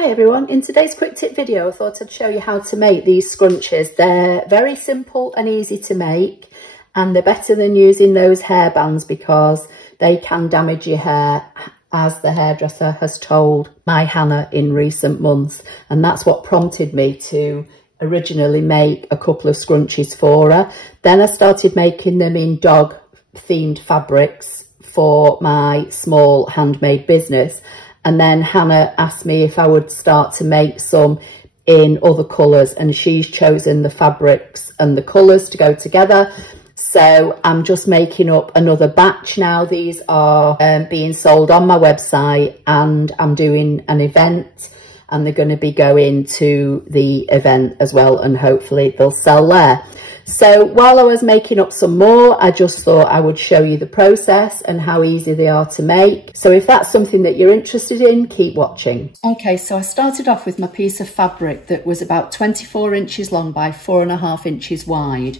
Hi everyone, in today's quick tip video I thought I'd show you how to make these scrunchies. They're very simple and easy to make, and they're better than using those hair bands because they can damage your hair, as the hairdresser has told my Hannah in recent months, and that's what prompted me to originally make a couple of scrunchies for her. Then I started making them in dog themed fabrics for my small handmade business. And then Hannah asked me if I would start to make some in other colours, and she's chosen the fabrics and the colours to go together. So I'm just making up another batch now. These are being sold on my website, and I'm doing an event and they're going to be going to the event as well, and hopefully they'll sell there. So while I was making up some more, I just thought I would show you the process and how easy they are to make. So if that's something that you're interested in, keep watching. Okay, so I started off with my piece of fabric that was about 24 inches long by 4.5 inches wide.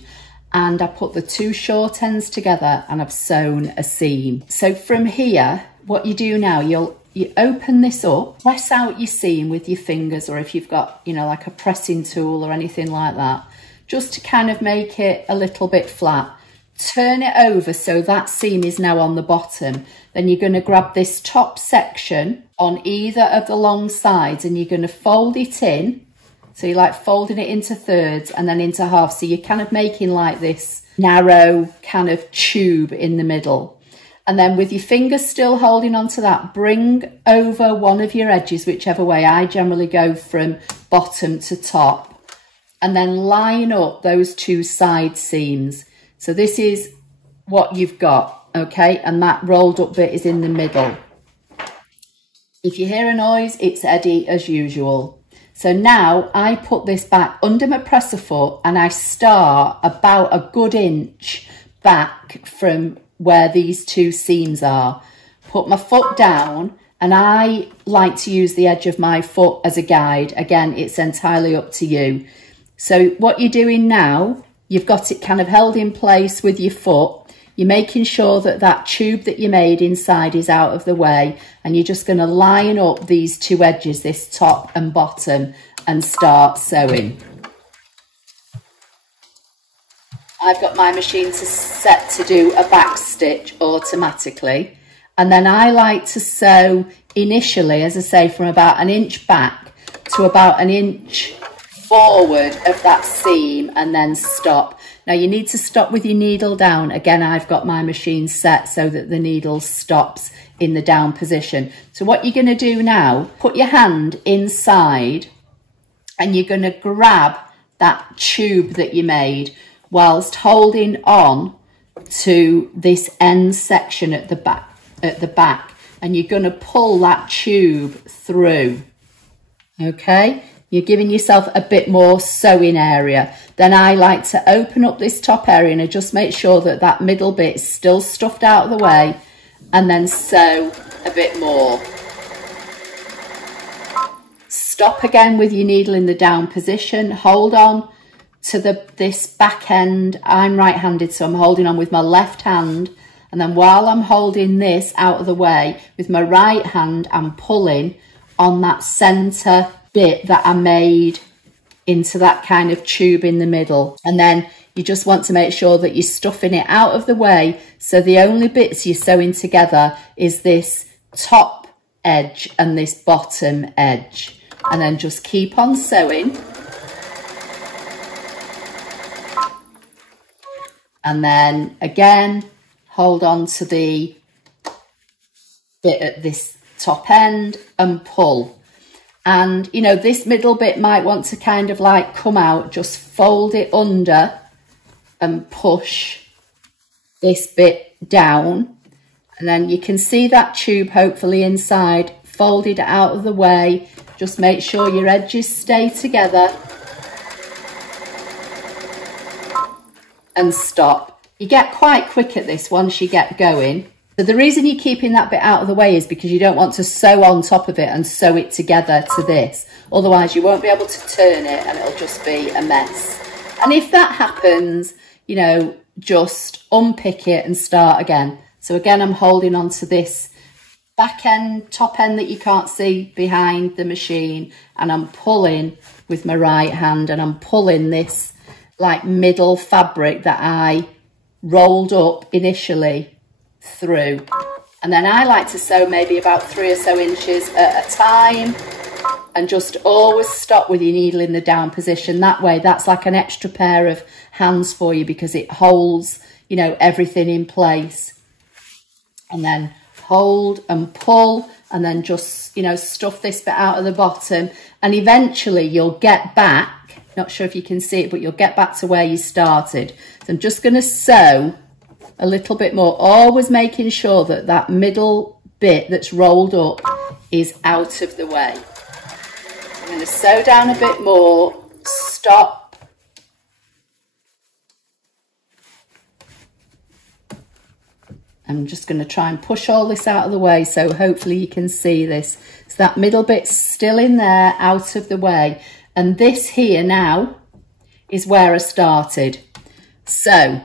And I put the two short ends together and I've sewn a seam. So from here, what you do now, you open this up, press out your seam with your fingers, or if you've got, you know, like a pressing tool or anything like that, just to kind of make it a little bit flat. Turn it over so that seam is now on the bottom. Then you're going to grab this top section on either of the long sides and you're going to fold it in. So you're like folding it into thirds and then into half. So you're kind of making like this narrow kind of tube in the middle. And then with your fingers still holding onto that, bring over one of your edges, whichever way. I generally go from bottom to top. And then line up those two side seams. So this is what you've got, okay? And that rolled up bit is in the middle. If you hear a noise, it's Eddie as usual. So now I put this back under my presser foot and I start about a good inch back from where these two seams are. Put my foot down, and I like to use the edge of my foot as a guide. Again, it's entirely up to you. So what you're doing now, you've got it kind of held in place with your foot. You're making sure that that tube that you made inside is out of the way, and you're just going to line up these two edges, this top and bottom, and start sewing. I've got my machine set to do a back stitch automatically, and then I like to sew initially, as I say, from about an inch back to about an inch forward of that seam, and then stop. Now you need to stop with your needle down. Again, I've got my machine set so that the needle stops in the down position. So what you're going to do now, put your hand inside and you're going to grab that tube that you made whilst holding on to this end section at the back, and you're going to pull that tube through. Okay, you're giving yourself a bit more sewing area. Then I like to open up this top area and just make sure that that middle bit is still stuffed out of the way, and then sew a bit more. Stop again with your needle in the down position. Hold on to this back end. I'm right-handed, so I'm holding on with my left hand, and then while I'm holding this out of the way with my right hand, I'm pulling on that center bit that I made into that kind of tube in the middle. And then you just want to make sure that you're stuffing it out of the way, so the only bits you're sewing together is this top edge and this bottom edge. And then just keep on sewing. And then again, hold on to the bit at this top end and pull. And, you know, this middle bit might want to kind of like come out. Just fold it under and push this bit down. And then you can see that tube hopefully inside. Fold it out of the way. Just make sure your edges stay together. And stop. You get quite quick at this once you get going. So the reason you're keeping that bit out of the way is because you don't want to sew on top of it and sew it together to this. Otherwise you won't be able to turn it and it'll just be a mess. And if that happens, you know, just unpick it and start again. So again, I'm holding on to this back end, top end that you can't see behind the machine, and I'm pulling with my right hand, and I'm pulling this like middle fabric that I rolled up initially through. And then I like to sew maybe about 3 or so inches at a time, and just always stop with your needle in the down position. That way, that's like an extra pair of hands for you, because it holds, you know, everything in place. And then hold and pull, and then just, you know, stuff this bit out of the bottom, and eventually you'll get back, not sure if you can see it, but you'll get back to where you started. So I'm just going to sew a little bit more, always making sure that that middle bit that's rolled up is out of the way. I'm going to sew down a bit more, stop. I'm just going to try and push all this out of the way, so hopefully you can see this. So that middle bit's still in there, out of the way. And this here now is where I started. So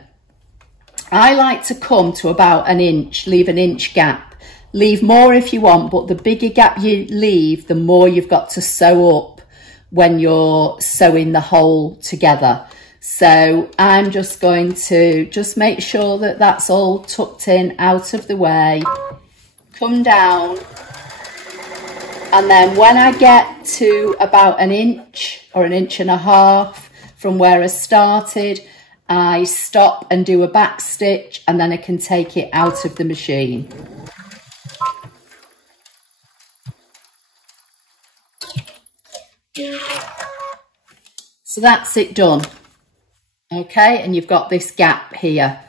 I like to come to about an inch, leave an inch gap. Leave more if you want, but the bigger gap you leave, the more you've got to sew up when you're sewing the whole together. So I'm just going to just make sure that that's all tucked in, out of the way, come down, and then when I get to about an inch or an inch and a half from where I started, I stop and do a back stitch, and then I can take it out of the machine. So that's it done. Okay, and you've got this gap here.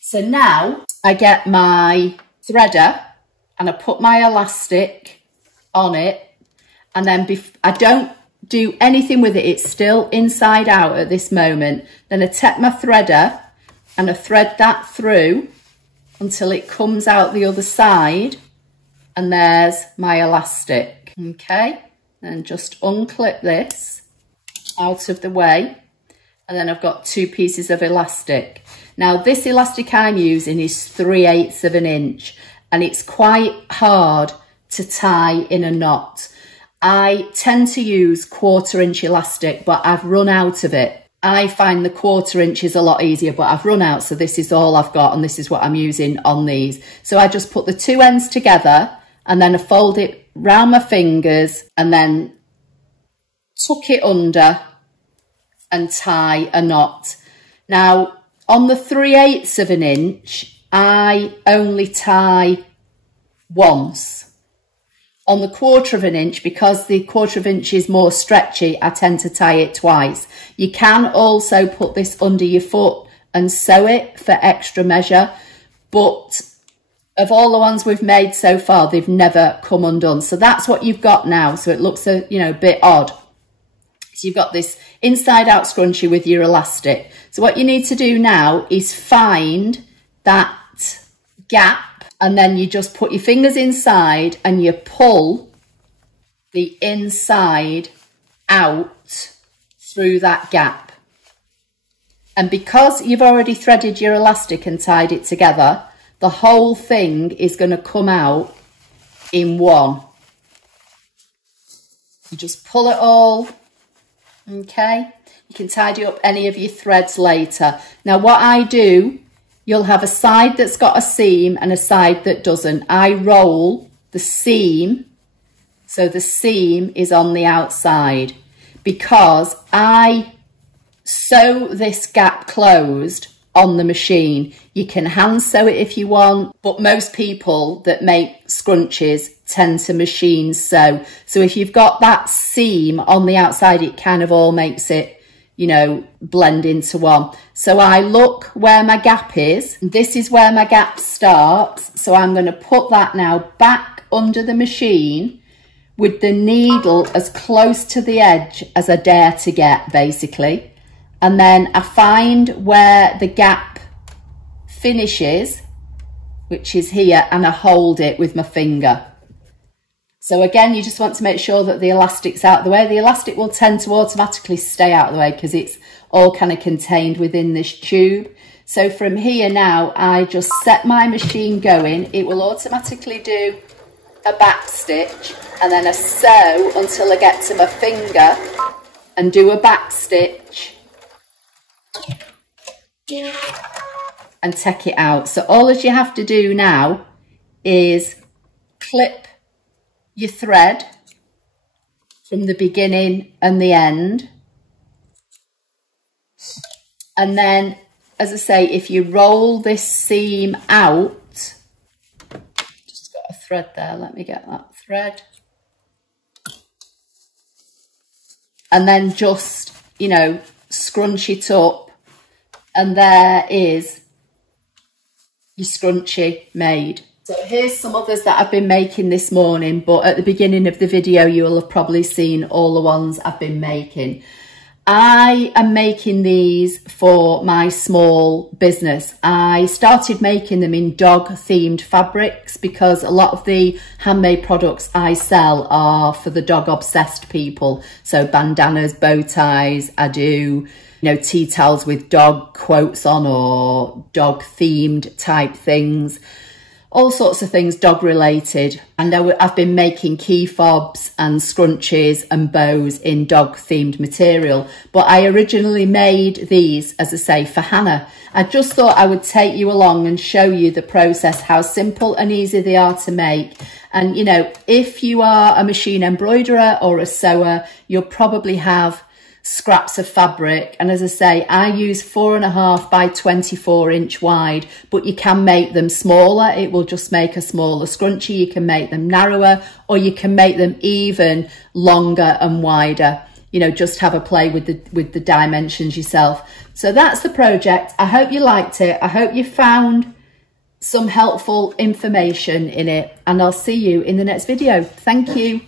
So now I get my threader and I put my elastic on it, and then I don't do anything with it, it's still inside out at this moment. Then I take my threader and I thread that through until it comes out the other side, and there's my elastic. Okay, and just unclip this out of the way. And then I've got 2 pieces of elastic. Now this elastic I'm using is 3/8 of an inch, and it's quite hard to tie in a knot. I tend to use 1/4 inch elastic, but I've run out of it. I find the 1/4 inch is a lot easier, but I've run out, so this is all I've got, and this is what I'm using on these. So I just put the 2 ends together, and then I fold it round my fingers, and then tuck it under and tie a knot. Now on the 3/8 of an inch, I only tie once. On the 1/4 of an inch, because the 1/4 of an inch is more stretchy, I tend to tie it twice. You can also put this under your foot and sew it for extra measure, but of all the ones we've made so far, they've never come undone. So that's what you've got now. So it looks a bit odd. So you've got this inside out scrunchie with your elastic. So what you need to do now is find that gap, and then you just put your fingers inside and you pull the inside out through that gap. And because you've already threaded your elastic and tied it together, the whole thing is going to come out in one. You just pull it all. Okay, you can tidy up any of your threads later. Now what I do, you'll have a side that's got a seam and a side that doesn't. I roll the seam, so the seam is on the outside, because I sew this gap closed on the machine. You can hand sew it if you want, but most people that make scrunchies tend to machine sew. So if you've got that seam on the outside, it kind of all makes it, blend into one. So I look where my gap is. This is where my gap starts. So I'm going to put that now back under the machine with the needle as close to the edge as I dare to get, basically. And then I find where the gap finishes, which is here, and I hold it with my finger. So again, you just want to make sure that the elastic's out of the way. The elastic will tend to automatically stay out of the way because it's all kind of contained within this tube. So from here now, I just set my machine going. It will automatically do a back stitch and then a sew until I get to my finger and do a back stitch and take it out. So all that you have to do now is clip your thread from the beginning and the end. And then, as I say, if you roll this seam out, just got a thread there, let me get that thread. And then just, you know, scrunch it up, and there is your scrunchie made. So here's some others that I've been making this morning, but at the beginning of the video, you will have probably seen all the ones I've been making. I am making these for my small business. I started making them in dog themed fabrics because a lot of the handmade products I sell are for the dog obsessed people. So bandanas, bow ties, I do, you know, tea towels with dog quotes on or dog themed type things. All sorts of things dog related. And I've been making key fobs and scrunchies and bows in dog themed material. But I originally made these, as I say, for Hannah. I just thought I would take you along and show you the process, how simple and easy they are to make. And, you know, if you are a machine embroiderer or a sewer, you'll probably have scraps of fabric, and as I say, I use 4.5 by 24 inch wide, but you can make them smaller. It will just make a smaller scrunchie. You can make them narrower, or you can make them even longer and wider. You know, just have a play with the dimensions yourself. So that's the project. I hope you liked it. I hope you found some helpful information in it, and I'll see you in the next video. Thank you.